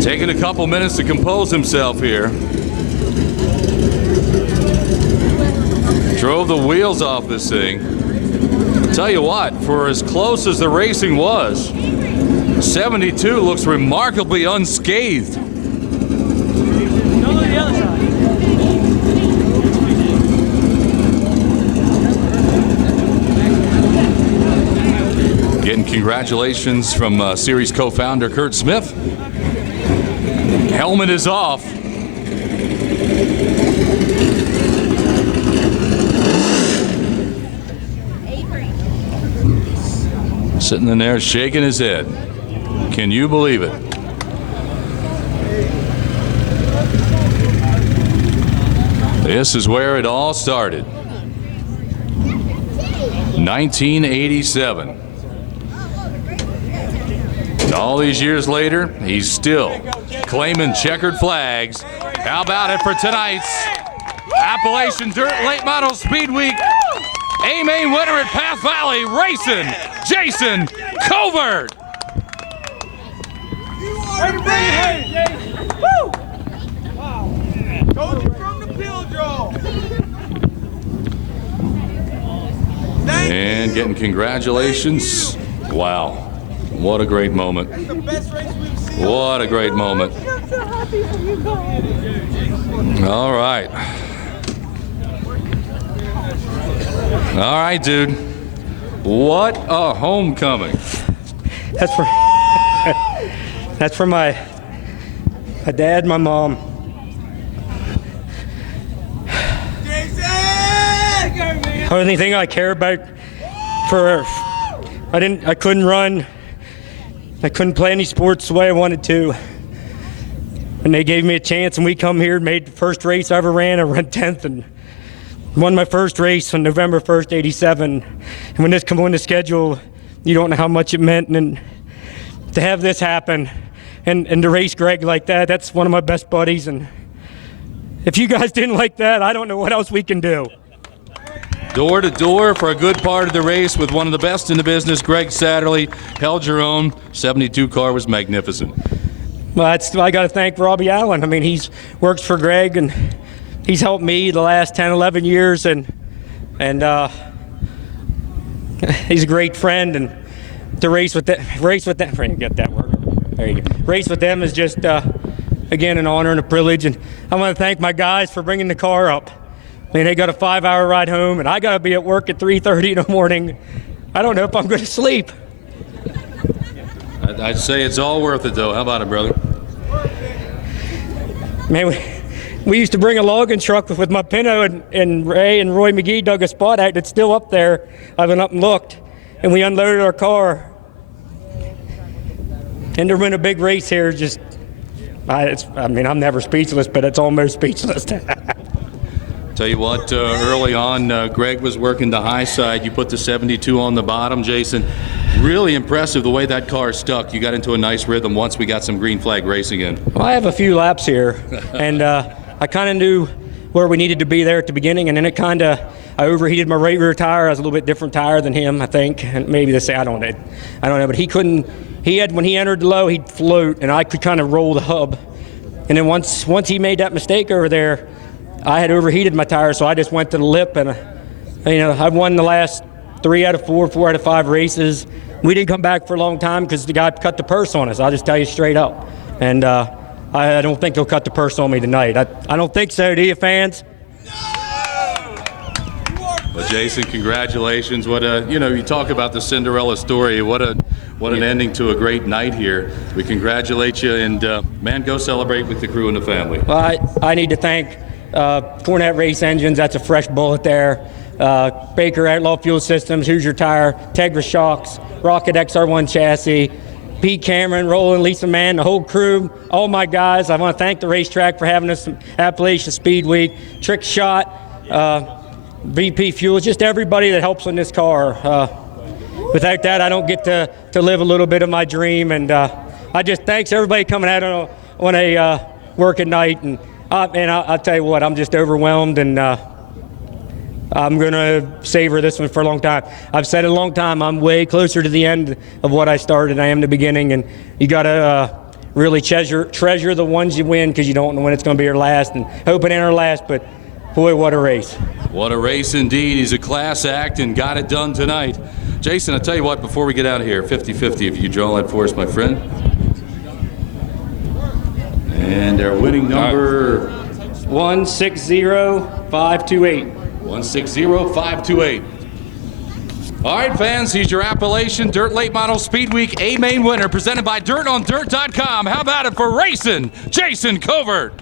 Taking a couple minutes to compose himself here. Drove the wheels off this thing. Tell you what, for as close as the racing was, 72 looks remarkably unscathed. Go to the other side. Getting congratulations from series co-founder Kurt Smith. Helmet is off. Sitting in there shaking his head. Can you believe it? This is where it all started. 1987. And all these years later, he's still claiming checkered flags. How about it for tonight's Appalachian Dirt Late Model Speed Week A-Main winner at Path Valley racing, Jason Covert. Woo! Wow. Told you from the pill draw. And getting congratulations. Wow. What a great moment. That's the best race we've seen. What a great moment. I'm so happy for you guys. All right. All right, dude. What a homecoming. That's for that's for my dad, my mom. Jason! Only thing I care about I couldn't run. I couldn't play any sports the way I wanted to. And they gave me a chance, and we come here and made the first race I ever ran. I ran 10th and won my first race on November 1st, 87. And when this come on the schedule, you don't know how much it meant. And to have this happen and to race Greg like that, that's one of my best buddies. And if you guys didn't like that, I don't know what else we can do. Door to door for a good part of the race with one of the best in the business, Greg Satterley. Held your own. 72 car was magnificent. Well, I got to thank Robbie Allen. I mean, he's works for Greg, and he's helped me the last 10, 11 years, and he's a great friend. And to race with them, get that word. There you go. Race with them is just, again, an honor and a privilege. And I want to thank my guys for bringing the car up. I mean, they got a 5-hour ride home, and I got to be at work at 3:30 in the morning. I don't know if I'm going to sleep. I'd say it's all worth it, though. How about it, brother? Man, we used to bring a logging truck with my Pinto, and Ray and Roy McGee dug a spot out that's still up there. I went up and looked, and we unloaded our car. And to win a big race here, I'm never speechless, but it's almost speechless. Tell you what, early on, Greg was working the high side. You put the 72 on the bottom, Jason. Really impressive the way that car stuck. You got into a nice rhythm once we got some green flag racing in. Well, I have a few laps here, and I kind of knew where we needed to be there at the beginning, and then I overheated my right rear tire. I was a little bit different tire than him, I think, and maybe they say I don't know, but when he entered the low, he'd float, and I could kind of roll the hub. And then once he made that mistake over there, I had overheated my tire, so I just went to the lip, and I won the last 3 out of 4, 4 out of 5 races. We didn't come back for a long time because the guy cut the purse on us. I'll just tell you straight up. And I don't think he'll cut the purse on me tonight. I don't think so. Do you, fans? Well, Jason, congratulations. You talk about the Cinderella story. What an ending to a great night here. We congratulate you, and man, go celebrate with the crew and the family. Well, I need to thank Cornette Race Engines. That's a fresh bullet there. Baker Outlaw Fuel Systems, Hoosier Tire, Tegra Shocks, Rocket XR1 Chassis, Pete Cameron, Roland, Lisa Mann, the whole crew, all my guys. I want to thank the racetrack for having us Appalachian Speed Week, Trick Shot, VP Fuel, just everybody that helps in this car. Without that, I don't get to live a little bit of my dream. And I just thanks everybody coming out on a working night. And I'll tell you what, I'm just overwhelmed, and I'm going to savor this one for a long time. I've said it a long time, I'm way closer to the end of what I started than I am the beginning. And you got to really treasure the ones you win, because you don't know when it's going to be your last, and hope it ain't our last. But boy, what a race. What a race indeed. He's a class act and got it done tonight. Jason, I'll tell you what, before we get out of here, 50-50, if you draw that for us, my friend. And our winning number, 160528. 160528. All right, fans, he's your Appalachian Dirt Late Model Speed Week A-Main winner, presented by DirtOnDirt.com. How about it for racing Jason Covert?